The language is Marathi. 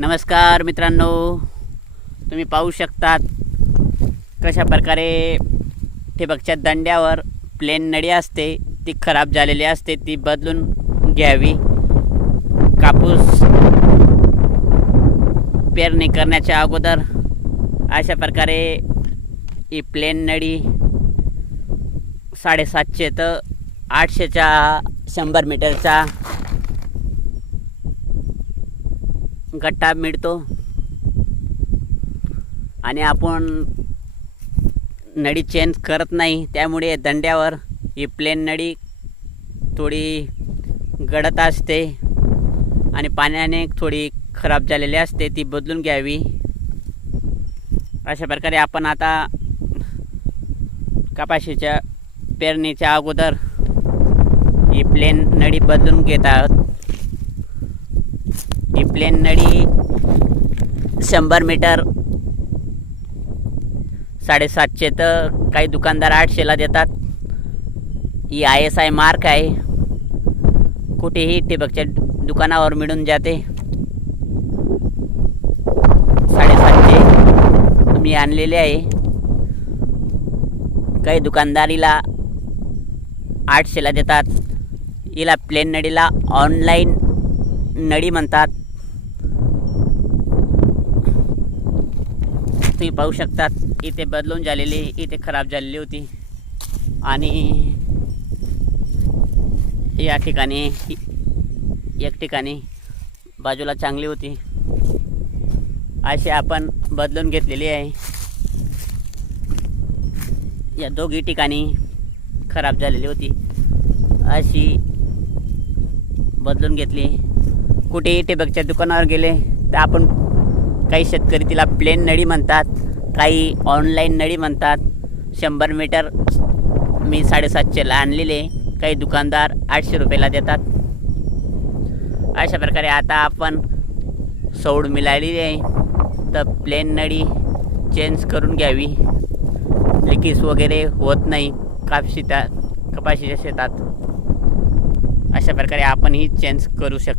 नमस्कार मित्रांनो, तुम्ही पाहू शकतात कशा प्रकारे ठिबकच्या दंड्यावर प्लेन नळी असते ती खराब झालेली असते, ती बदलून घ्यावी. कापूस पेरणी करण्याच्या अगोदर अशा प्रकारे ही प्लेन नळी 750 ते 800च्या 100 मीटरचा गट्टा मिळतो आणि आपण नळी चेंज करत नाही, त्यामुळे दंड्यावर ही प्लेन नळी थोडी गडत असते आणि पाण्याने थोडी खराब झालेली असते, ती बदलून घ्यावी. अशा प्रकारे आपण आता कपाशीच्या पेरणीच्या अगोदर ही प्लेन नळी बदलून घेत आहोत. ही प्लेन नळी 100 मीटर 750 तर काही दुकानदार 800ला देतात. ही ISI मार्क आहे, कुठेही ठिबकच्या दुकानावर मिळून जाते. 750 मी आणलेले आहे. काही दुकानदारीला 800ला देतात. हिला प्लेन नळीला ऑनलाईन नळी म्हणतात. तुम्ही पाहू शकतात इथे बदलून झालेली, इथे खराब झालेली होती आणि या ठिकाणी एक ठिकाणी बाजूला चांगली होती, अशी आपण बदलून घेतलेली आहे. या दोघी ठिकाणी खराब झालेली होती, अशी बदलून घेतली. कुठेही ठिबकच्या दुकानावर गेले तर आपण काही शेतकरी तिला प्लेन नळी म्हणतात, काही ऑनलाईन नळी म्हणतात. 100 मीटर मी 750ला आणलेले, काही दुकानदार 800 रुपयाला देतात. अशा प्रकारे आता आपण सौड मिळालेली आहे, तर प्लेन नळी चेंज करून घ्यावी. लिकेज वगैरे होत नाही कपाशीच्या शेतात. अशा प्रकारे आपण ही चेंज करू शकतो.